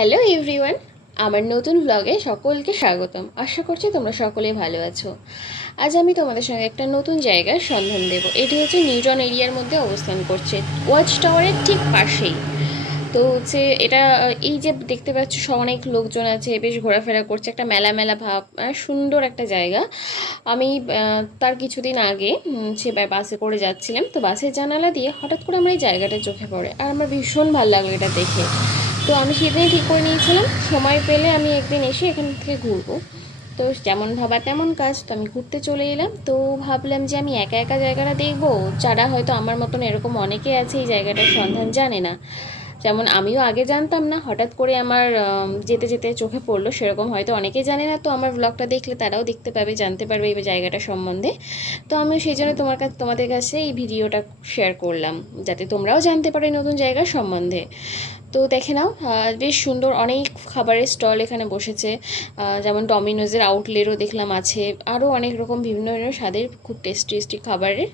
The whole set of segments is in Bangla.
হ্যালো এভরিওয়ান, আমার নতুন ব্লগে সকলকে স্বাগতম। আশা করছি তোমরা সকলেই ভালো আছো। আজ আমি তোমাদের সঙ্গে একটা নতুন জায়গার সন্ধান দেব। এটি হচ্ছে নিউটন এরিয়ার মধ্যে অবস্থান করছে, ওয়াচ টাওয়ারের ঠিক পাশেই। তো হচ্ছে এটা এই যে দেখতে পাচ্ছ অনেক লোকজন আছে, বেশ ঘোরাফেরা করছে, একটা মেলা মেলা ভাব, সুন্দর একটা জায়গা। আমি তার কিছুদিন আগে সে বাসে করে যাচ্ছিলাম, তো বাসের জানালা দিয়ে হঠাৎ করে আমার এই জায়গাটা চোখে পড়ে, আর আমার ভীষণ ভালো লাগলো এটা দেখে। তো আমি সেদিনই ঠিক করে নিয়েছিলাম সময় পেলে আমি একদিন এসে এখান থেকে ঘুরবো। তো যেমন ভাবা তেমন কাজ, তো আমি ঘুরতে চলে এলাম। তো ভাবলাম যে আমি একা একা জায়গাটা দেখবো, যারা হয়তো আমার মতন এরকম অনেকে আছে এই জায়গাটার সন্ধান জানে না। যেমন আমিও আগে জানতাম না, হঠাৎ করে আমার যেতে যেতে চোখে পড়লো, সেরকম হয়তো অনেকেই জানে না। তো আমার ব্লগটা দেখলে তারাও দেখতে পাবে, জানতে পারবে এই জায়গাটা সম্বন্ধে। তো আমি সেই জন্য তোমাদের কাছে এই ভিডিওটা শেয়ার করলাম, যাতে তোমরাও জানতে পারো এই নতুন জায়গার সম্বন্ধে। তো দেখে নাও, বেশ সুন্দর অনেক খাবারের স্টল এখানে বসেছে। যেমন ডমিনোজের আউটলেটও দেখলাম আছে, আরও অনেক রকম বিভিন্ন ধরনের স্বাদের খুব টেস্টি টেস্টি খাবারের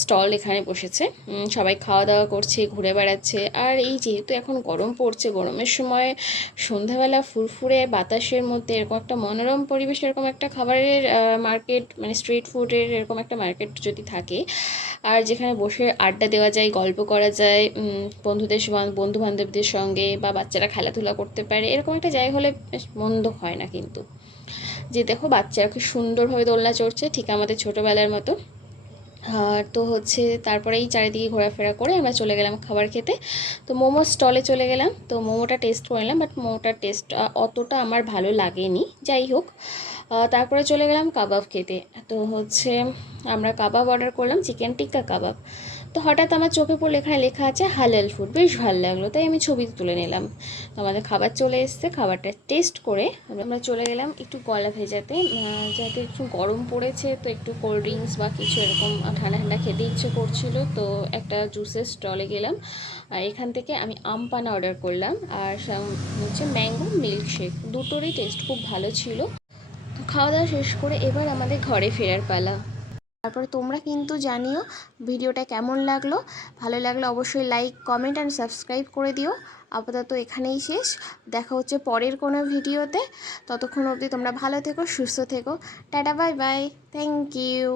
স্টল এখানে বসেছে। সবাই খাওয়া দাওয়া করছে, ঘুরে বেড়াচ্ছে। আর এই যেহেতু এখন গরম পড়ছে, গরমের সময় সন্ধ্যাবেলা ফুরফুরে বাতাসের মধ্যে এরকম একটা মনোরম পরিবেশ, এরকম একটা খাবারের মার্কেট, মানে স্ট্রিট ফুডের এরকম একটা মার্কেট যদি থাকে, আর যেখানে বসে আড্ডা দেওয়া যায়, গল্প করা যায় বন্ধু বান্ধবদের সঙ্গে, বা বাচ্চারা খেলাধুলা করতে পারে, এরকম একটা জায়গা হলে বেশ মন্দ হয় না কিন্তু। যে দেখো বাচ্চারা খুব সুন্দরভাবে দোলনা চড়ছে, ঠিক আমাদের ছোটোবেলার মতো। তো হচ্ছে তারপরে এই চারিদিকে ঘোরাফেরা করে আমরা চলে গেলাম খাবার খেতে। তো মোমোর স্টলে চলে গেলাম, তো মোমোটা টেস্ট করে নিলাম, বাট মোমোটার টেস্ট অতটা আমার ভালো লাগেনি, যাই হোক। তারপরে চলে গেলাম কাবাব খেতে। তো হচ্ছে আমরা কাবাব অর্ডার করলাম, চিকেন টিক্কা কাবাব। তো হঠাৎ আমার চোখে পড়লো এখানে লেখা আছে হালাল ফুড, বেশ ভালো লাগলো, তাই আমি ছবি তুলে নিলাম। তো আমাদের খাবার চলে এসছে, খাবারটা টেস্ট করে আমরা চলে গেলাম একটু গলা ভেজাতে। যাতে একটু গরম পড়েছে, তো একটু কোল্ড ড্রিঙ্কস বা কিছু এরকম ঠান্ডা ঠান্ডা খেতে ইচ্ছে করছিল, তো একটা জুসের স্টলে গেলাম। আর এখান থেকে আমি আম পানা অর্ডার করলাম, আর হচ্ছে ম্যাঙ্গো মিল্কশেক, দুটোরই টেস্ট খুব ভালো ছিল। তো খাওয়া দাওয়া শেষ করে এবার আমাদের ঘরে ফেরার পালা। তারপরে তোমরা কিন্তু জানিও ভিডিওটা কেমন লাগলো। ভালো লাগলে অবশ্যই লাইক, কমেন্ট অ্যান্ড সাবস্ক্রাইব করে দিও। আপাতত এখানেই শেষ, দেখা হচ্ছে পরের কোনো ভিডিওতে। ততক্ষণ অবধি তোমরা ভালো থেকো, সুস্থ থেকো। Tata, bye bye, thank you.